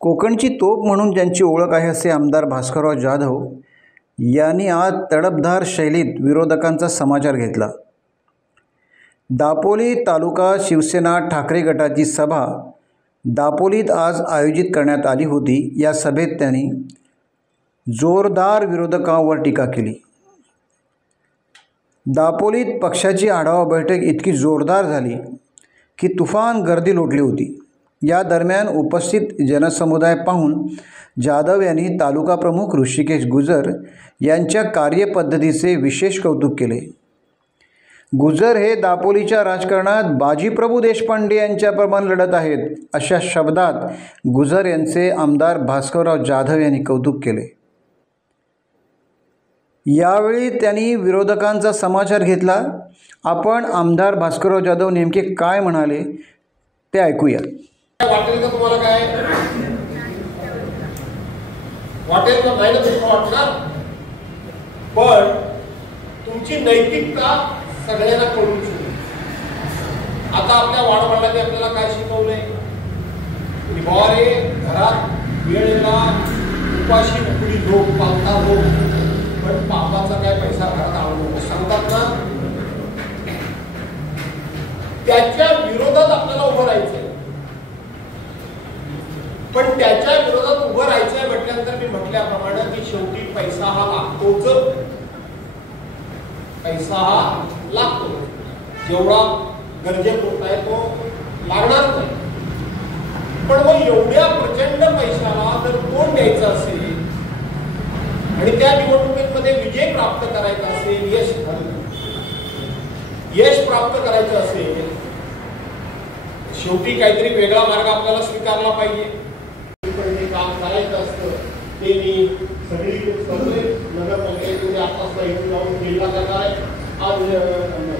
कोकणची तोप म्हणून ज्यांची ओळख आहे असे आमदार भास्करराव जाधव यांनी आज तडफदार शैलीत विरोधकांचा समाचार घेतला। दापोली तालुका शिवसेना ठाकरे गटाची सभा दापोलीत आज आयोजित करण्यात आली होती। या सभेत त्यांनी जोरदार विरोधकांवर टीका केली। दापोलीत पक्षाची आढावा बैठक इतकी जोरदार झाली की तुफान गर्दी लोटली होती। या दरम्यान उपस्थित जनसमुदाय पाहून जाधव यांनी तालुका प्रमुख ऋषिकेश गुजर यांच्या कार्यपद्धतीचे विशेष कौतुक केले। गुजर हे दापोलीच्या राजकारणात बाजीप्रभू देशपांडे यांच्याप्रमाणे लढत आहेत, अशा शब्दात गुजर यांचे आमदार भास्करराव जाधव यांनी कौतुक केले। यावेळी त्यांनी विरोधकांचा समाचार घेतला। आपण आमदार भास्करराव जाधव नेमके काय म्हणाले ते ऐकूया। वाटेल का तुम्हाला? काय वाटेल का? नाही ना तुम्ही वाटणार, पण तुमची नैतिकता सगळ्यांना कळून चुकली। आता आपल्या वाडवडिलांनी आपल्याला काय शिकवलंय की बाबा रे, घरात वेळेला उपाशी उकडी झोप, पालथा झोप, पण पापाचा काय पैसा घरात आणू नको सांगतात ना। त्याच्या विरोधात आपल्याला उभं राहायचंय, पण त्याच्या विरोधात उभं राहायचंय म्हटल्यानंतर मी म्हटल्याप्रमाणे की शेवटी पैसा हा लागतोच। पैसा हा लागतो, जेवढा गरजेपुरता आहे तो लागणार नाही। पण मग एवढ्या प्रचंड पैशाला जर तोंड द्यायचं असेल आणि त्या निवडणुकीमध्ये विजय प्राप्त करायचा असेल, यश प्राप्त करायचं असेल, शेवटी काहीतरी वेगळा मार्ग आपल्याला स्वीकारला पाहिजे। काम करायचं असतं ते मी सगळी करतोय। नगरपंचायतीमध्ये आताच इथे जाऊन जिल्हा करणार आहे। आज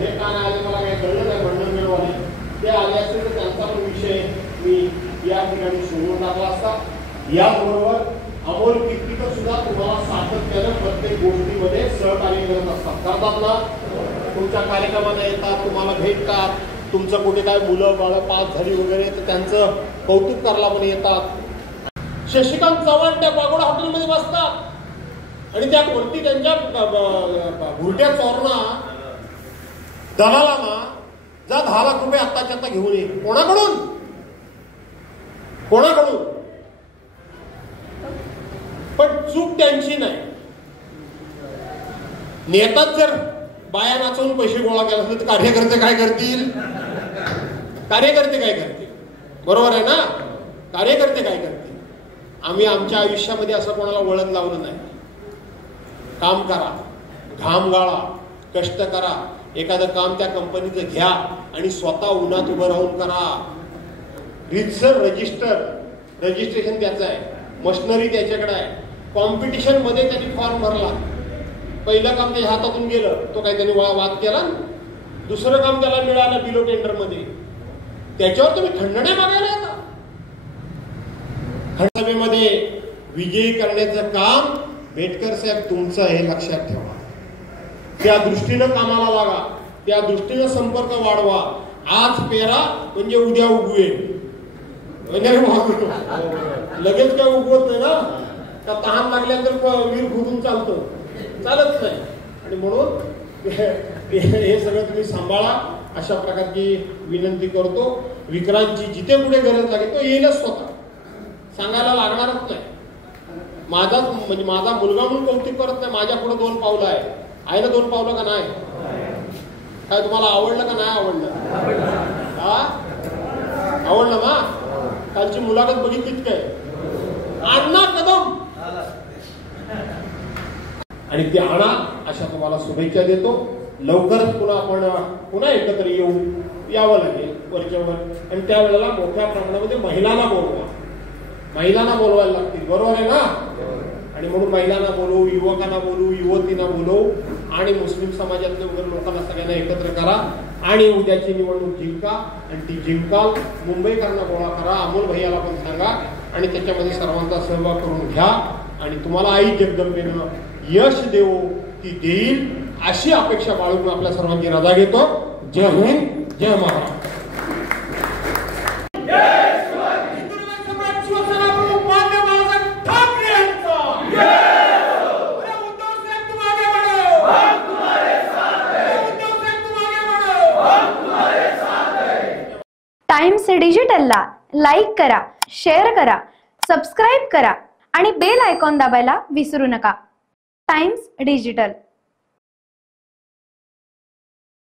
हे काय आले मला काही कळलं नाही, मंडळ मिळवाले ते आले असते तर त्यांचा पण विषय मी या ठिकाणी सोडून टाकला असता। याबरोबर अमोल कीर्तीकर सुद्धा तुम्हाला सातत्यानं प्रत्येक गोष्टीमध्ये सहकार्य करत असतात, करतात ना। तुमच्या कार्यक्रमाला येतात, तुम्हाला भेटतात, तुमचं कुठे काय मुलं बाळं पास झाली वगैरे तर त्यांचं कौतुक करायला पण येतात। शशिकांत चव्हाण त्या पागोडा हॉटेलमध्ये बसतात आणि त्या वरती त्यांच्या घुरट्या चोरणा दलालांना जा 10 लाख रुपये आत्ताच्या आता घेऊन ये। कोणाकडून? कोणाकडून? पण चूक त्यांची नाही। नेताच जर बाया नाचवून पैसे गोळा केला असेल तर कार्यकर्ते काय करतील? कार्यकर्ते काय करतील? बरोबर आहे ना? कार्यकर्ते काय करतील? आम्ही आमच्या आयुष्यामध्ये असं कोणाला वळण लावलं नाही। काम करा, घाम गाळा, कष्ट करा, एखादं काम त्या कंपनीचं घ्या आणि स्वतः उन्हात उभं राहून करा। रितसर रजिस्ट्रेशन त्याचं आहे, मशिनरी त्याच्याकडे आहे। कॉम्पिटिशन मध्ये त्यांनी फॉर्म भरला, पहिलं काम त्याच्या हातातून गेलं, तो काही त्यांनी वाद केला। दुसरं काम त्याला मिळालं बिलो टेंडर मध्ये, त्याच्यावर तुम्ही खंडण्या मागायला येता। खंडसभेमध्ये विजयी करण्याचं काम बेटकर साहेब तुमचं हे लक्षात ठेवा। त्या दृष्टीनं कामाला लागा, त्या दृष्टीनं संपर्क वाढवा। आज पेरा म्हणजे उद्या उगवेल, लगेच काय उगवत नाही ना। त्या तहान लागल्यानंतर वीर खुदून चालत नाही। आणि म्हणून हे सगळं तुम्ही सांभाळा, अशा प्रकारची विनंती करतो। विक्रांतची जिथे कुठे गरज लागेल तो येईलच, स्वतः सांगायला लागणारच नाही। माझा मुलगा म्हणून कौतुक करत नाही, माझ्या पुढे 2 पावलं आहे ना। 2 पावलं का नाही? काय तुम्हाला आवडलं का नाही आवडलं? आवडलं ना? कालची मुलाखत बघितलीच काय? अण्णा कदम आणि ते आणा, अशा तुम्हाला शुभेच्छा देतो। लवकरच पुन्हा एकत्र यावं लागेल वरच्यावर, आणि त्यावेळेला मोठ्या प्रमाणामध्ये महिलांना बोलवायला लागतील, बरोबर आहे ना? आणि म्हणून महिलांना बोलवू, युवकांना बोलवू, युवतींना बोलवू आणि मुस्लिम समाजातल्या वगैरे लोकांना सगळ्यांना एकत्र करा आणि उद्याची निवडणूक जिंका। आणि ती जिंकाल, मुंबईकरांना गोळा करा, अमोल भैयाला पण सांगा आणि त्याच्यामध्ये सर्वांचा सहभाग करून घ्या। आणि तुम्हाला आई जगदंबेनं यश देवो, ती देईल अशी अपेक्षा बाळगून आपल्या सर्वांची रजा घेतो। जय हिंद, जय महाराष्ट्र। टाइम्स डिजिटलला लाईक करा, शेअर करा, सबस्क्राईब करा आणि बेल आयकॉन दाबायला विसरू नका. Times digital.